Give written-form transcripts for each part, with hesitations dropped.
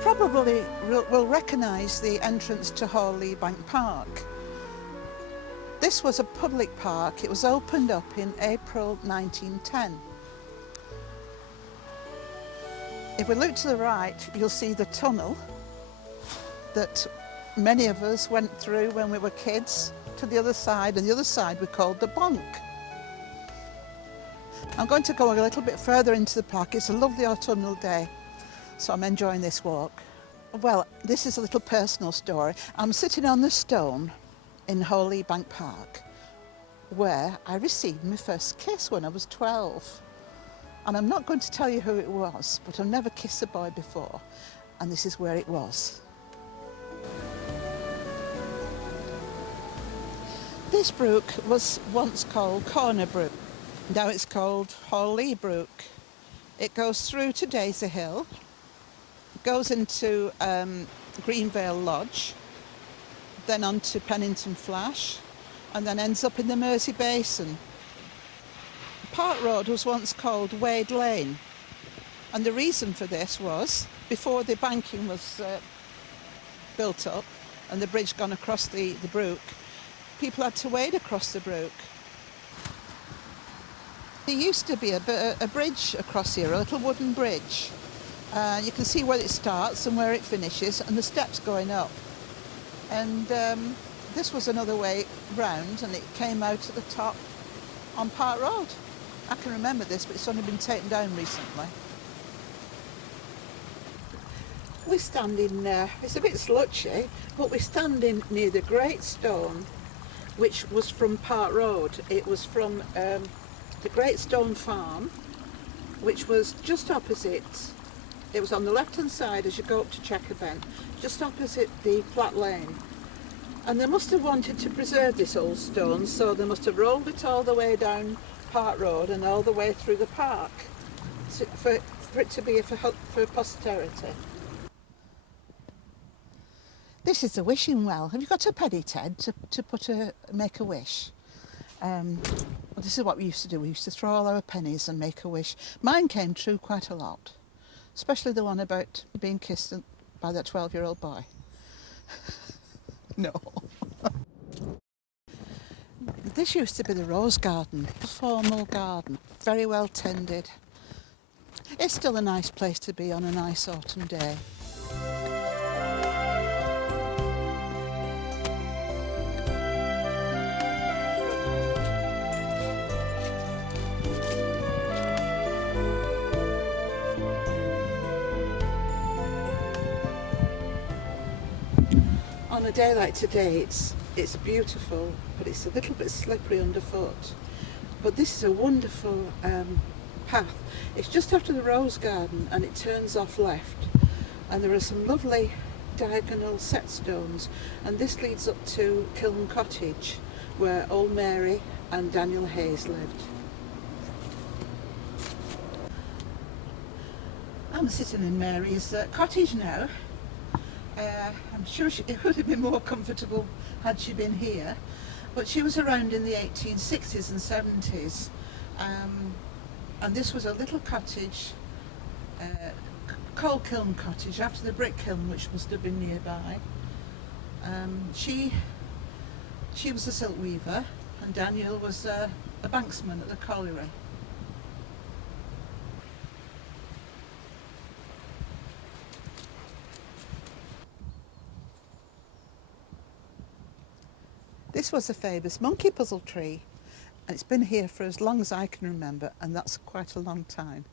probably will recognise the entrance to Hawley Bank Park. This was a public park. It was opened up in April 1910. If we look to the right, you'll see the tunnel that many of us went through when we were kids to the other side, and the other side we called the bonk. I'm going to go a little bit further into the park. It's a lovely autumnal day, so I'm enjoying this walk. Well, this is a little personal story. I'm sitting on the stone in Hawley Bank Park where I received my first kiss when I was 12. And I'm not going to tell you who it was, but I've never kissed a boy before, and this is where it was. This brook was once called Corner Brook. Now it's called Hawley Brook. It goes through to Daisy Hill, goes into Greenvale Lodge, then on to Pennington Flash, and then ends up in the Mersey Basin. Park Road was once called Wade Lane, and the reason for this was before the banking was built up and the bridge gone across the brook, people had to wade across the brook. There used to be a bridge across here, a little wooden bridge. You can see where it starts and where it finishes, and the steps going up. And this was another way round, and it came out at the top on Park Road. I can remember this, but it's only been taken down recently. We're standing, it's a bit slutchy, but we're standing near the Great Stone, which was from Park Road. It was from the Great Stone Farm, which was just opposite. It was on the left-hand side as you go up to Checkerbent, just opposite the Platt Lane. And they must have wanted to preserve this old stone, so they must have rolled it all the way down Park Road and all the way through the park for it to be for posterity. This is the wishing well. Have you got a penny, Ted, to make a wish? Well, this is what we used to do. We used to throw all our pennies and make a wish. Mine came true quite a lot, especially the one about being kissed by that 12-year-old boy. No. This used to be the rose garden, a formal garden, very well tended. It's still a nice place to be on a nice autumn day. On a day like today, it's beautiful, but it's a little bit slippery underfoot. But this is a wonderful path. It's just after the rose garden, and it turns off left. And there are some lovely diagonal set stones, and this leads up to Kiln Cottage, where Old Mary and Daniel Hayes lived. I'm sitting in Mary's cottage now. I'm sure it would have been more comfortable had she been here, but she was around in the 1860s and 70s, and this was a little cottage called Kiln Cottage, after the brick kiln which must have been nearby. She was a silk weaver, and Daniel was a banksman at the colliery. This was a famous monkey puzzle tree, and it's been here for as long as I can remember, and that's quite a long time.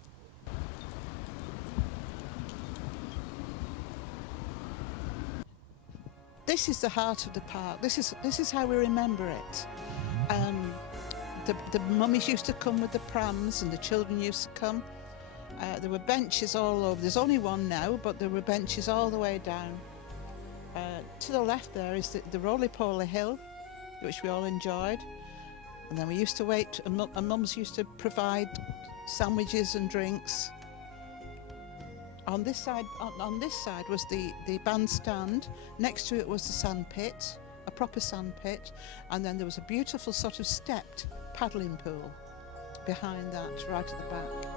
This is the heart of the park. This is how we remember it. The mummies used to come with the prams, and the children used to come. There were benches all over. There's only one now, but there were benches all the way down. To the left there is the roly-poly hill, which we all enjoyed, and then we used to wait, and mums used to provide sandwiches and drinks. On this side was the bandstand. Next to it was the sand pit, a proper sand pit, and then there was a beautiful sort of stepped paddling pool behind that, right at the back.